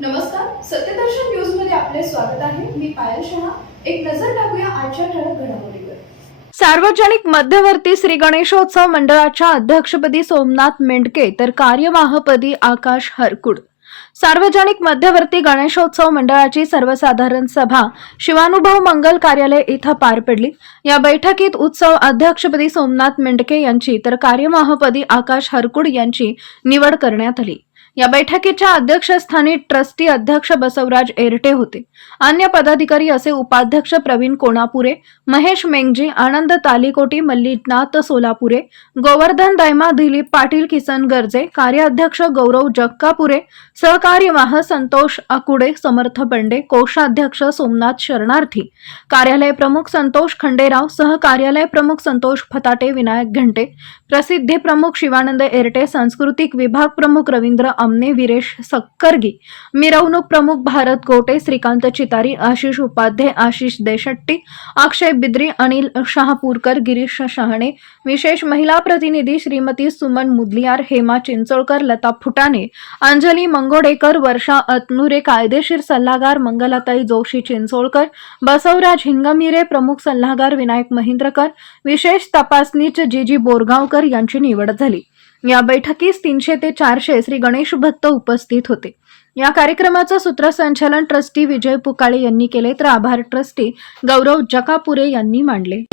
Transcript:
नमस्कार सत्यदर्शन न्यूजमध्ये आपले स्वागत आहे. मी पायल शहा. एक नजर टाकूया आजच्या ठळक घडामोडीवर. सार्वजनिक मध्यवर्ती श्री गणेशोत्सव मंडळाच्या अध्यक्षपदी सोमनाथ मेंढके तर कार्यवाहपदी आकाश हरकुड. सार्वजनिक मध्यवर्ती गणेशोत्सव मंडळाची सर्वसाधारण सभा शिवानुभव मंगल कार्यालय इथं पार पडली. या बैठकीत उत्सव अध्यक्षपदी सोमनाथ मेंढके यांची तर कार्यवाहपदी आकाश हरकुड यांची निवड करण्यात आली. या बैठकीच्या अध्यक्षस्थानी ट्रस्टी अध्यक्ष बसवराज एरटे होते. अन्य पदाधिकारी असे उपाध्यक्ष प्रवीण कोणापुरे महेश मेंगजी आनंद तालिकोटी मल्लीनाथ सोलापुरे गोवर्धन दैमा दिलीप पाटील किसन गर्जे कार्याध्यक्ष गौरव जक्कापुरे सहकार्यवाह संतोष आकुडे समर्थ बंडे कोषाध्यक्ष सोमनाथ शरणार्थी कार्यालय प्रमुख संतोष खंडेराव सहकार्यालय प्रमुख संतोष फताटे विनायक घंटे प्रसिद्धी प्रमुख शिवानंद एरटे सांस्कृतिक विभाग प्रमुख रवींद्र अमने विरेश सक्करगी. मिरवणूक प्रमुख भारत गोटे श्रीकांत चितारी आशिष उपाध्ये आशिष देशट्टी अक्षय बिद्री अनिल शहापूरकर गिरीश शहाणे विशेष महिला प्रतिनिधी श्रीमती सुमन मुदलियार हेमा चिंचोळकर लता फुटाणे अंजली मंगोडेकर वर्षा अतनुरे कायदेशीर सल्लागार मंगलाताई जोशी चिंचोळकर बसवराज हिंगमिरे प्रमुख सल्लागार विनायक महिंद्रकर विशेष तपासनीच जी बोरगावकर यांची निवड झाली. या बैठकीस तीनशे ते चारशे श्री गणेश भक्त उपस्थित होते. या कार्यक्रमाचं सूत्रसंचालन ट्रस्टी विजय पुकाळे यांनी केले तर आभार ट्रस्टी गौरव जकापुरे यांनी मांडले.